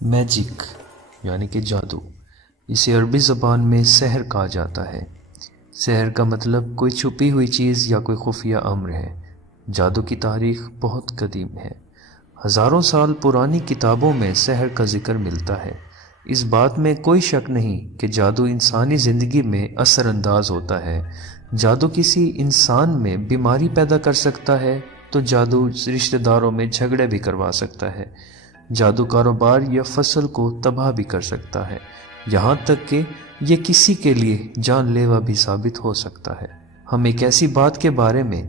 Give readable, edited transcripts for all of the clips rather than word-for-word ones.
Magic یعنی کہ جادو، اسے عربی زبان میں سحر کہا جاتا ہے۔ سحر کا مطلب کوئی چھپی ہوئی چیز یا کوئی خفیہ امر ہے۔ جادو کی تاریخ بہت قدیم ہے، ہزاروں سال پرانی کتابوں میں سحر کا ذکر ملتا ہے۔ اس بات میں کوئی شک نہیں کہ جادو انسانی زندگی میں اثر انداز ہوتا ہے۔ جادو کسی انسان میں بیماری پیدا کر سکتا ہے تو جادو رشتہ داروں میں جھگڑے بھی کروا سکتا ہے۔ جادو کاروبار یا فصل کو تباہ بھی کر سکتا ہے، یہاں تک کہ یہ کسی کے لیے جان لیوا بھی ثابت ہو سکتا ہے۔ ہم ایک ایسی بات کے بارے میں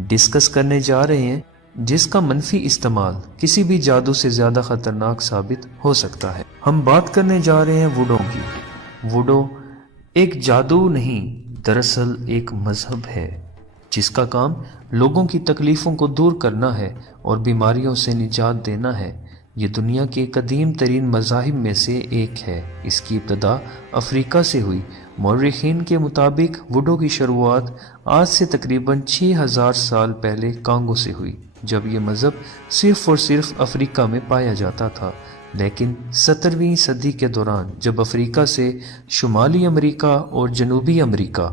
ڈسکس کرنے جا رہے ہیں جس کا منفی استعمال کسی بھی جادو سے زیادہ خطرناک ثابت ہو سکتا ہے۔ ہم بات کرنے جا رہے ہیں ووڈو کی۔ ووڈو ایک جادو نہیں، دراصل ایک مذہب ہے جس کا کام لوگوں کی تکلیفوں کو دور کرنا ہے اور بیماریوں سے نجات دینا ہے۔ یہ دنیا کے قدیم ترین مذاہب میں سے ایک ہے۔ اس کی ابتدا افریقہ سے ہوئی۔ مورخین کے مطابق ووڈو کی شروعات آج سے تقریباً 6000 سال پہلے کانگو سے ہوئی، جب یہ مذہب صرف اور صرف افریقہ میں پایا جاتا تھا۔ لیکن 17ویں صدی کے دوران جب افریقہ سے شمالی امریکہ اور جنوبی امریکہ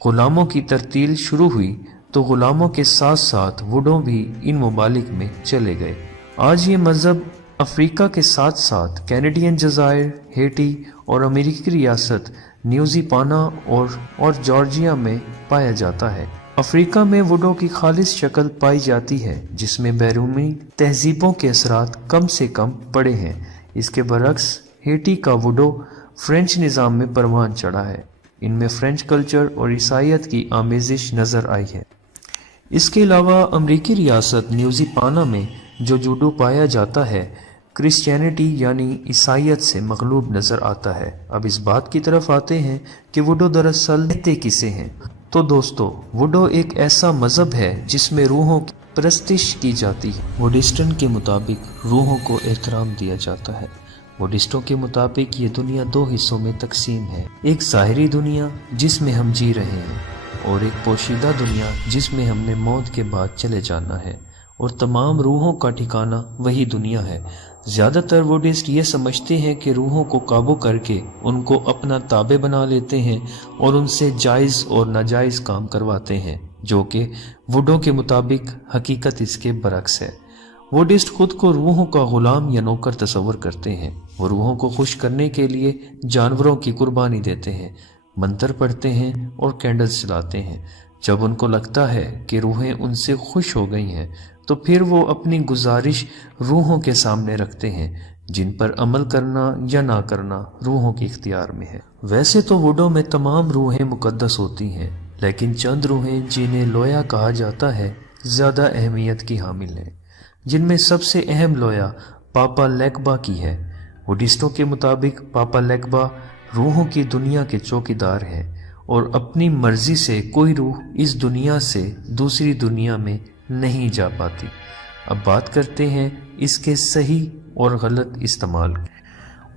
غلاموں کی ترسیل شروع ہوئی تو غلاموں کے ساتھ ساتھ ووڈو بھی ان ممالک میں چلے گئے۔ آج یہ مذہب افریقہ کے ساتھ ساتھ کینیڈین جزائر، ہیٹی اور امریکی ریاست نیوزی پانا اور جارجیا میں پایا جاتا ہے۔ افریقہ میں ووڈو کی خالص شکل پائی جاتی ہے جس میں بیرونی تہذیبوں کے اثرات کم سے کم پڑے ہیں۔ اس کے برعکس ہیٹی کا ووڈو فرینچ نظام میں پروان چڑھا ہے۔ ان میں فرینچ کلچر اور عیسائیت کی آمیزش نظر آئی ہے۔ اس کے علاوہ امریکی ریاست نیوزی پانا میں جو جوڈو پایا جاتا ہے کرسچینٹی یعنی عیسائیت سے مغلوب نظر آتا ہے۔ اب اس بات کی طرف آتے ہیں کہ ووڈو دراصل کہتے کسے ہیں۔ تو دوستو، ووڈو ایک ایسا مذہب ہے جس میں روحوں کی پرستش کی جاتی ہے۔ ووڈسٹن کے مطابق روحوں کو احترام دیا جاتا ہے۔ ووڈسٹوں کے مطابق یہ دنیا دو حصوں میں تقسیم ہے، ایک ظاہری دنیا جس میں ہم جی رہے ہیں اور ایک پوشیدہ دنیا جس میں ہم نے موت کے بعد چلے جانا ہے، اور تمام روحوں کا ٹھکانہ وہی دنیا ہے۔ زیادہ تر ووڈسٹ یہ سمجھتے ہیں کہ روحوں کو قابو کر کے ان کو اپنا تابع بنا لیتے ہیں اور ان سے جائز اور ناجائز کام کرواتے ہیں، جو کہ ووڈو کے مطابق حقیقت اس کے برعکس ہے۔ ووڈسٹ خود کو روحوں کا غلام یا نوکر تصور کرتے ہیں۔ وہ روحوں کو خوش کرنے کے لیے جانوروں کی قربانی دیتے ہیں، منتر پڑھتے ہیں اور کینڈلز جلاتے ہیں۔ جب ان کو لگتا ہے کہ روحیں ان سے خوش ہو گئی ہیں تو پھر وہ اپنی گزارش روحوں کے سامنے رکھتے ہیں، جن پر عمل کرنا یا نہ کرنا روحوں کے اختیار میں ہے۔ ویسے تو ووڈو میں تمام روحیں مقدس ہوتی ہیں، لیکن چند روحیں جنہیں لویا کہا جاتا ہے زیادہ اہمیت کی حامل ہیں، جن میں سب سے اہم لویا پاپا لیکبا کی ہے۔ ووڈسٹوں کے مطابق پاپا لیکبا روحوں کی دنیا کے چوکیدار ہیں اور اپنی مرضی سے کوئی روح اس دنیا سے دوسری دنیا میں نہیں جا پاتی۔ اب بات کرتے ہیں اس کے صحیح اور غلط استعمال۔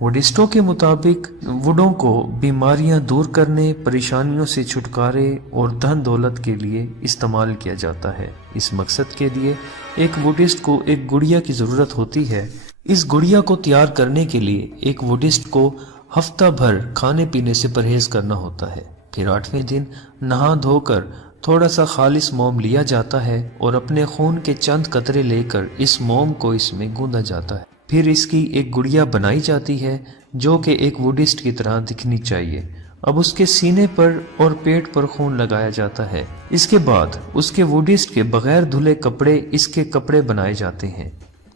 ووڈسٹوں کے مطابق ووڈو کو بیماریاں دور کرنے، پریشانیوں سے چھٹکارے اور دھن دولت کے لیے استعمال کیا جاتا ہے۔ اس مقصد کے لیے ایک ووڈسٹ کو ایک گڑیا کی ضرورت ہوتی ہے۔ اس گڑیا کو تیار کرنے کے لیے ایک ووڈسٹ کو ہفتہ بھر کھانے پینے سے پرہیز کرنا ہوتا ہے۔ پھر 8ویں دن نہا دھو کر تھوڑا سا خالص موم لیا جاتا ہے اور اپنے خون کے چند قطرے لے کر اس موم کو اس میں گوندا جاتا ہے۔ پھر اس کی ایک گڑیا بنائی جاتی ہے جو کہ ایک ووڈسٹ کی طرح دکھنی چاہیے۔ اب اس کے سینے پر اور پیٹ پر خون لگایا جاتا ہے۔ اس کے بعد اس کے ووڈسٹ کے بغیر دھلے کپڑے اس کے کپڑے بنائے جاتے ہیں۔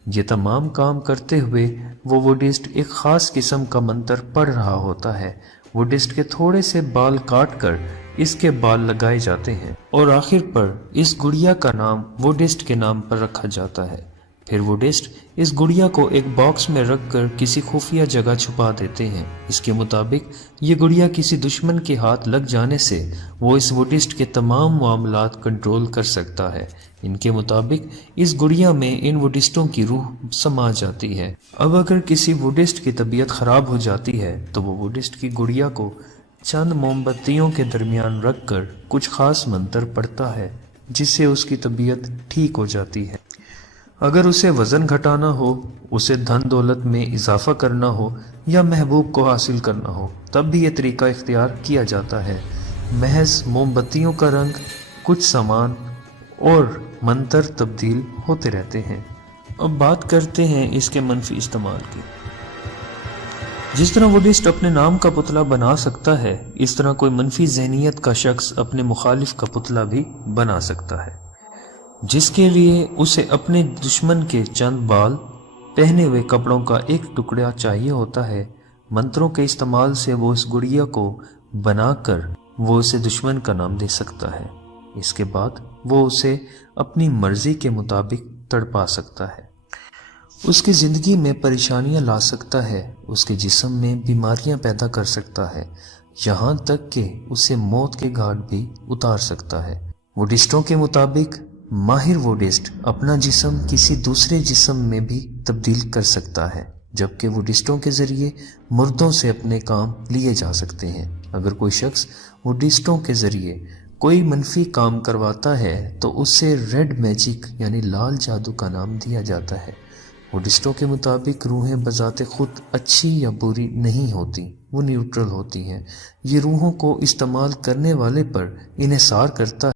یہ تمام کام کرتے ہوئے وہ ووڈسٹ ایک خاص قسم کا منتر پڑھ رہا ہوتا ہے۔ ووڈسٹ کے تھوڑے سے بال کاٹ کر اس کے بال لگائے جاتے ہیں اور آخر پر اس گڑیا کا نام ووڈسٹ کے نام پر رکھا جاتا ہے۔ پھر ووڈسٹ اس گڑیا کو ایک باکس میں رکھ کر کسی خفیہ جگہ چھپا دیتے ہیں۔ اس کے مطابق یہ گڑیا کسی دشمن کے ہاتھ لگ جانے سے وہ اس ووڈسٹ کے تمام معاملات کنٹرول کر سکتا ہے۔ ان کے مطابق اس گڑیا میں ان ووڈسٹوں کی روح سما جاتی ہے۔ اب اگر کسی ووڈسٹ کی طبیعت خراب ہو جاتی ہے تو وہ ووڈسٹ کی گڑیا کو چند موم بتیوں کے درمیان رکھ کر کچھ خاص منتر پڑھتا ہے جس سے اس کی طبیعت ٹھیک ہو جاتی ہے۔ اگر اسے وزن گھٹانا ہو، اسے دھن دولت میں اضافہ کرنا ہو یا محبوب کو حاصل کرنا ہو، تب بھی یہ طریقہ اختیار کیا جاتا ہے۔ محض موم بتیوں کا رنگ، کچھ سامان اور منتر تبدیل ہوتے رہتے ہیں۔ اب بات کرتے ہیں اس کے منفی استعمال کی۔ جس طرح وڈسٹ اپنے نام کا پتلا بنا سکتا ہے، اس طرح کوئی منفی ذہنیت کا شخص اپنے مخالف کا پتلا بھی بنا سکتا ہے، جس کے لیے اسے اپنے دشمن کے چند بال، پہنے ہوئے کپڑوں کا ایک ٹکڑا چاہیے ہوتا ہے۔ منتروں کے استعمال سے وہ اس گڑیا کو بنا کر وہ اسے دشمن کا نام دے سکتا ہے۔ اس کے بعد وہ اسے اپنی مرضی کے مطابق تڑپا سکتا ہے، اس کی زندگی میں پریشانیاں لا سکتا ہے، اس کے جسم میں بیماریاں پیدا کر سکتا ہے، یہاں تک کہ اسے موت کے گھاٹ بھی اتار سکتا ہے۔ وڈسٹوں کے مطابق ماہر وڈسٹ اپنا جسم کسی دوسرے جسم میں بھی تبدیل کر سکتا ہے، جبکہ وڈسٹوں کے ذریعے مردوں سے اپنے کام لیے جا سکتے ہیں۔ اگر کوئی شخص وڈسٹوں کے ذریعے کوئی منفی کام کرواتا ہے تو اسے ریڈ میجک یعنی لال جادو کا نام دیا جاتا ہے۔ وڈسٹوں کے مطابق روحیں بذات خود اچھی یا بری نہیں ہوتی، وہ نیوٹرل ہوتی ہیں۔ یہ روحوں کو استعمال کرنے والے پر انحصار کرتا ہے۔